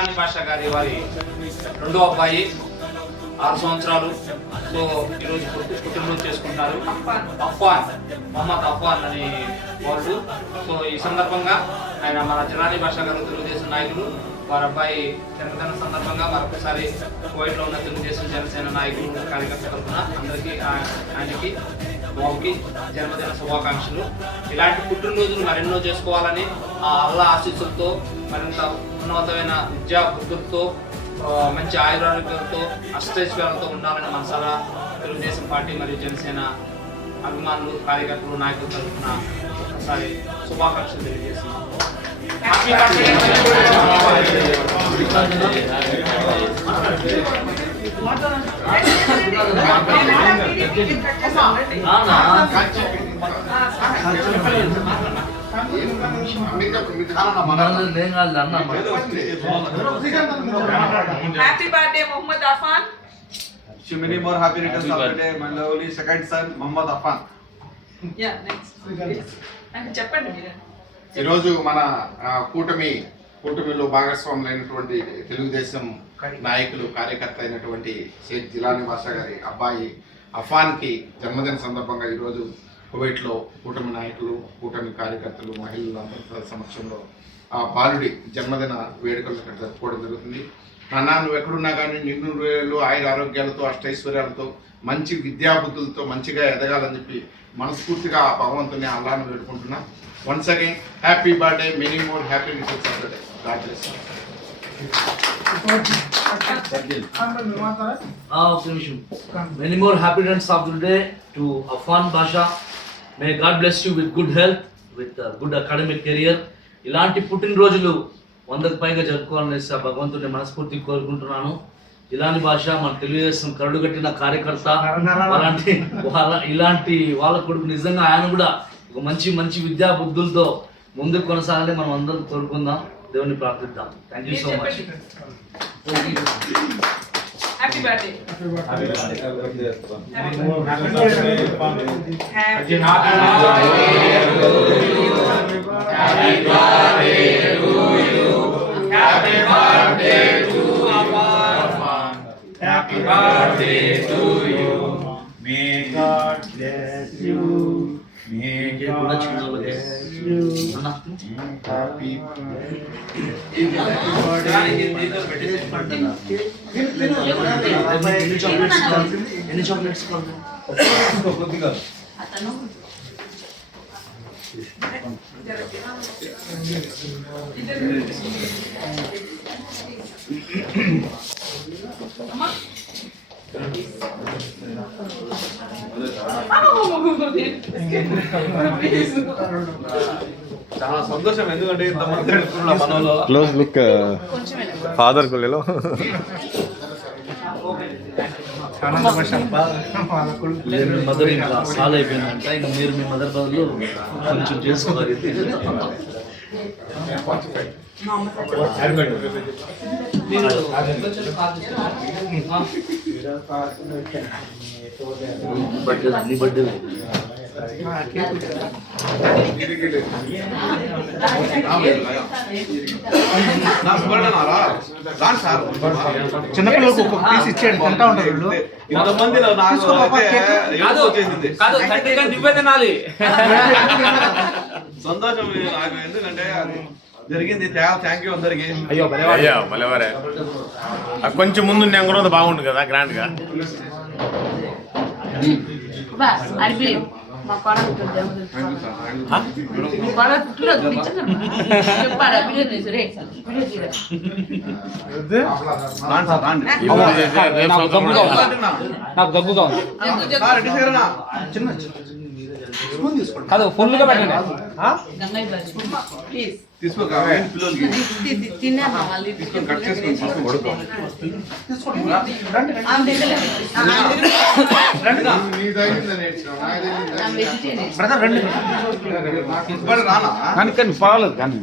జిలానీ బాషా గారి వారి రెండో అబ్బాయి 6 సంవత్సరాలు. సో ఈరోజు పుట్టినరోజు చేసుకుంటారు. మొహమ్మద్ అఫ్వాన్ అని వాళ్ళు. సో ఈ సందర్భంగా ఆయన మన జిలానీ బాషా గారు తెలుగుదేశం నాయకులు వారి అబ్బాయి జన్మదిన సందర్భంగా మరొకసారి కోవిడ్లో ఉన్న తెలుగుదేశం జనసేన నాయకులు కార్యకర్తల తరఫున అందరికీ ఆయనకి బాబుకి జన్మదిన శుభాకాంక్షలు. ఇలాంటి పుట్టినరోజులు మరెన్నో చేసుకోవాలని ఆ అల్లా ఆశీస్సులతో మరింత ఉన్నతమైన విద్యా బుద్ధులతో మంచి ఆయురారోగ్యాలతో అష్టైశ్వర్యాలతో ఉండాలని మనసారా తెలుగుదేశం పార్టీ మరియు జనసేన అభిమానులు కార్యకర్తలు నాయకుల తరఫున ఒకసారి శుభాకాంక్షలు తెలియజేస్తున్నాం. Happy birthday, Muhammad Affan. Wish you many more happy returns of the day, my lovely second son, Muhammad Affan. Yeah, next. And చెప్పండి మీరు. ఈరోజు మన కూటమిలో భాగస్వాములైనటువంటి తెలుగుదేశం నాయకులు కార్యకర్త అయినటువంటి షేక్ జిలానీ బాషా గారి అబ్బాయి అఫాన్కి జన్మదిన సందర్భంగా ఈరోజు కువైట్లో కూటమి నాయకులు కూటమి కార్యకర్తలు మహిళలందరి సమక్షంలో ఆ బాలుడి జన్మదిన వేడుకలు ఇక్కడ జరుపుకోవడం జరుగుతుంది. నాన్న నువ్వు ఎక్కడున్నా కానీ నిన్ను వేలు ఆయుర ఆరోగ్యాలతో అష్టైశ్వర్యాలతో మంచి విద్యాబుద్ధులతో మంచిగా ఎదగాలని చెప్పి మనస్ఫూర్తిగా ఆ భగవంతుని అల్లాను వేడుకుంటున్నా. Once again happy birthday, many more happy returns of the day. God bless you. Many more happy returns of the day to Affan Basha. May God bless you with good health, with a good academic career. ఇలాంటి పుట్టినరోజులు 100కు పైగా జరుపుకోవాలని భగవంతుని మనస్ఫూర్తిగా కోరుకుంటున్నాను. జిలానీ బాషా మన తెలుగుదేశం కరుడుగట్టిన కార్యకర్త. ఇలాంటి వాళ్ళ కొడుకు నిజంగా ఆయన కూడా ఒక మంచి విద్యా బుద్ధులతో ముందుకు కొనసాగాలని మనం అందరం కోరుకుందాం, దేవుని ప్రార్థిద్దాం. Thank you so much. Happy birthday. Happy birthday. Happy birthday to you. May God bless you. May God bless you. Happy ఎన్ని చాక్లెట్స్ కొద్దిగా చాలా సంతోషం, ఎందుకంటే ఇంతమంది క్లోజ్ లుక్ ఫాదర్ కొల్లేలో మదర్ ఇంకా సాల్ అయిపోయిందంట. ఇంకా మీరు మీ మదర్ బదులు కొంచెం చేసుకోవాలి. బర్త్డే అన్ని బర్త్డే చిన్నపిల్లలకు ఒక పీస్ ఇచ్చేయండి, తింటా ఉంటారు వీళ్ళు. ఇంతమందిలో నాకు నువ్వే తినాలి. సంతోషం నాకు, ఎందుకంటే జరిగింది. థ్యాంక్ యూ అందరికి. అయ్యో మలవారే కొంచెం ముందు నేను కూడా బాగుండు కదా గ్రాండ్ గా. నాకు దగ్గుగా ఉంది. కాదు ఫుల్గా పెట్టండి. తీసుకోక పిల్లలకి కట్ చేసుకొని బ్రదర్ రండి. రానా కానీ పర్వాలేదు కానీ